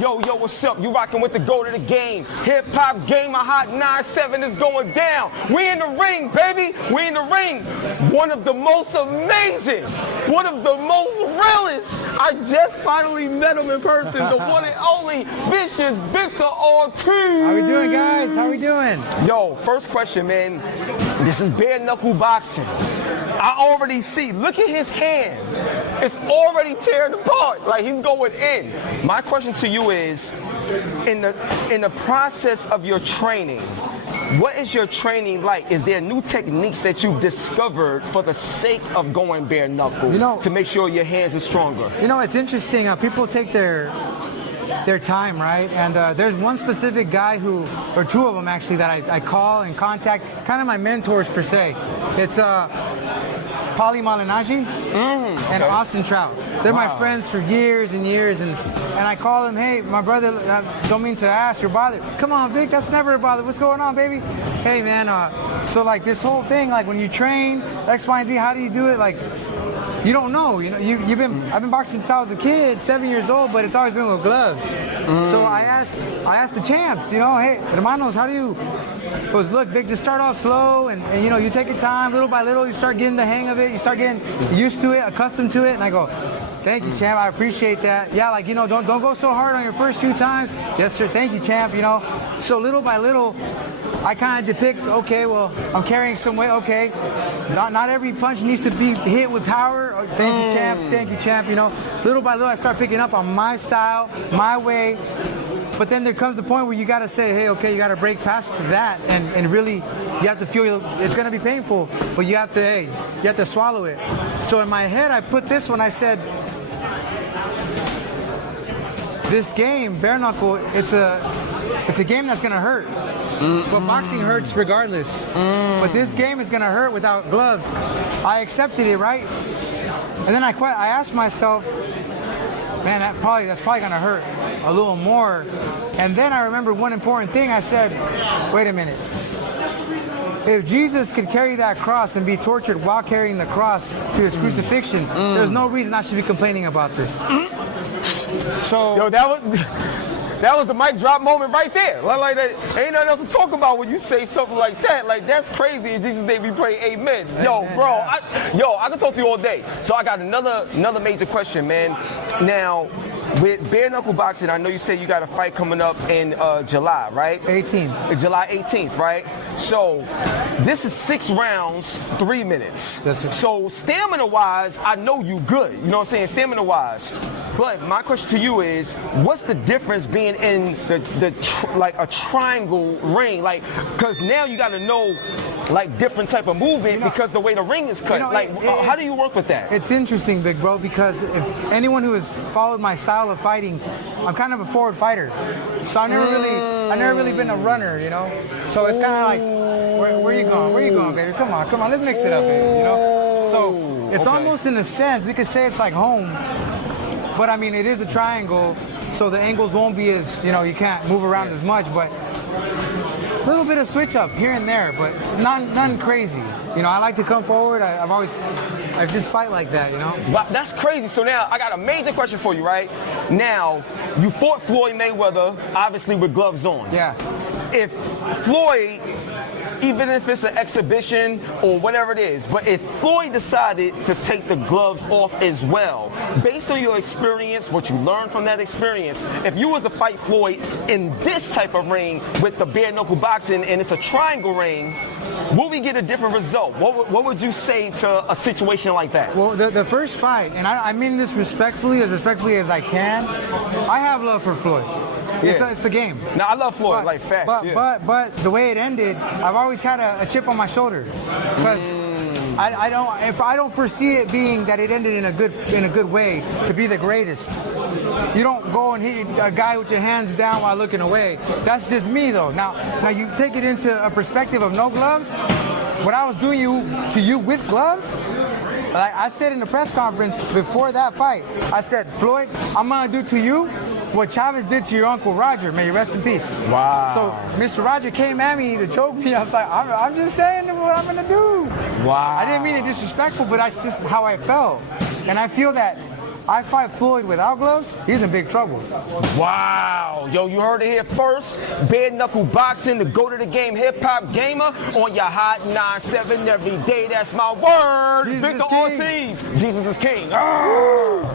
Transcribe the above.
Yo, what's up? You rocking with the GOAT of the game. HipHopGamer Hot 97 is going down. We in the ring, baby. We in the ring. One of the most amazing, one of the most realest. I just finally met him in person. The one and only vicious Victor Ortiz. How we doing, guys? How we doing? Yo, first question, man. This is Bare Knuckle Boxing. I already see, look at his hand. It's already tearing apart, like he's going in. My question to you is, in the process of your training, what is your training like? Is there new techniques that you've discovered for the sake of going bare knuckle to make sure your hands are stronger? You know, it's interesting. People take their time, right? And there's one specific guy or two of them actually, that I call and contact, kind of my mentors per se. It's Paulie Malignaggi and Austin Trout. They're my friends for years and years, and I call them, hey, my brother, don't mean to ask, you're bothered. Come on, Vic, that's never a bother. What's going on, baby? Hey, man, so like this whole thing, like when you train, X, Y, and Z, how do you do it? Like, you don't know. You know, I've been boxing since I was a kid, 7 years old, but it's always been with gloves. So I asked the champs, hey, hermanos, how do you? He goes, look, Vic, just start off slow, and you take your time, little by little, you start getting the hang of it, you start getting used to it, accustomed to it, and I go, thank you, champ, I appreciate that. Yeah, like, don't go so hard on your first few times. Yes, sir, thank you, champ, So little by little, I kind of depict, okay, well, I'm carrying some weight, okay. Not every punch needs to be hit with power. Thank you, champ, Little by little, I start picking up on my style, my way. But then there comes a point where you got to say, hey, okay, you got to break past that and really, you have to feel it's going to be painful, but you have to swallow it. So in my head, I put this one, I said, this game, bare knuckle, it's a game that's going to hurt. But boxing hurts regardless. But this game is going to hurt without gloves. I accepted it, right? And then I asked myself, man, that's probably going to hurt a little more. And then I remember one important thing. I said, wait a minute. If Jesus could carry that cross and be tortured while carrying the cross to his crucifixion, there's no reason I should be complaining about this. So, yo, that was the mic drop moment right there. Like that, ain't nothing else to talk about when you say something like that. Like, that's crazy. In Jesus' name we pray, amen. Yo, bro, I can talk to you all day. So I got another major question, man. Now, with bare knuckle boxing, I know you said you got a fight coming up in July, right? 18th. July 18th, right? So this is 6 rounds, 3 minutes. That's right. So stamina-wise, I know you good. You know what I'm saying? Stamina-wise. But my question to you is, what's the difference being in like a triangle ring? Like, because now you got to know like different type of movement because the way the ring is cut. How do you work with that? It's interesting, big bro, because if anyone who has followed my style of fighting, I'm kind of a forward fighter. So I've never really been a runner, So it's kind of like, where you going? Where you going, baby? Come on, let's mix it up, baby, So it's almost in a sense, we could say it's like home. But I mean, it is a triangle, so the angles won't be as, you can't move around as much, but a little bit of switch up here and there, but none crazy. I like to come forward. I just fight like that, That's crazy. So now I got a major question for you, right? Now, you fought Floyd Mayweather, obviously with gloves on. Yeah. If Floyd, even if it's an exhibition or whatever it is, but if Floyd decided to take the gloves off as well, based on your experience, what you learned from that experience, if you was to fight Floyd in this type of ring with the bare knuckle boxing and it's a triangle ring, will we get a different result? What would you say to a situation like that? Well, the first fight, and I mean this respectfully as I can, I have love for Floyd. Yeah. It's the game. Now I love Floyd, like facts. But the way it ended, I've always had a chip on my shoulder because I don't foresee it being that it ended in a good way to be the greatest. You don't go and hit a guy with your hands down while looking away. That's just me though. Now you take it into a perspective of no gloves. What I was doing to you with gloves. Like I said in the press conference before that fight, I said, Floyd, I'm gonna do to you what Chavez did to your Uncle Roger. May you rest in peace. Wow. So Mr. Roger came at me to choke me. I was like, I'm just saying what I'm gonna do. Wow. I didn't mean it disrespectful, but that's just how I felt. And I feel that I fight Floyd without gloves, he's in big trouble. Wow. Yo, you heard it here first. Bare Knuckle Boxing, the go to the game HipHopGamer on your Hot 97 every day. That's my word. Jesus Victor is king. Ortiz. Jesus is king. Ah!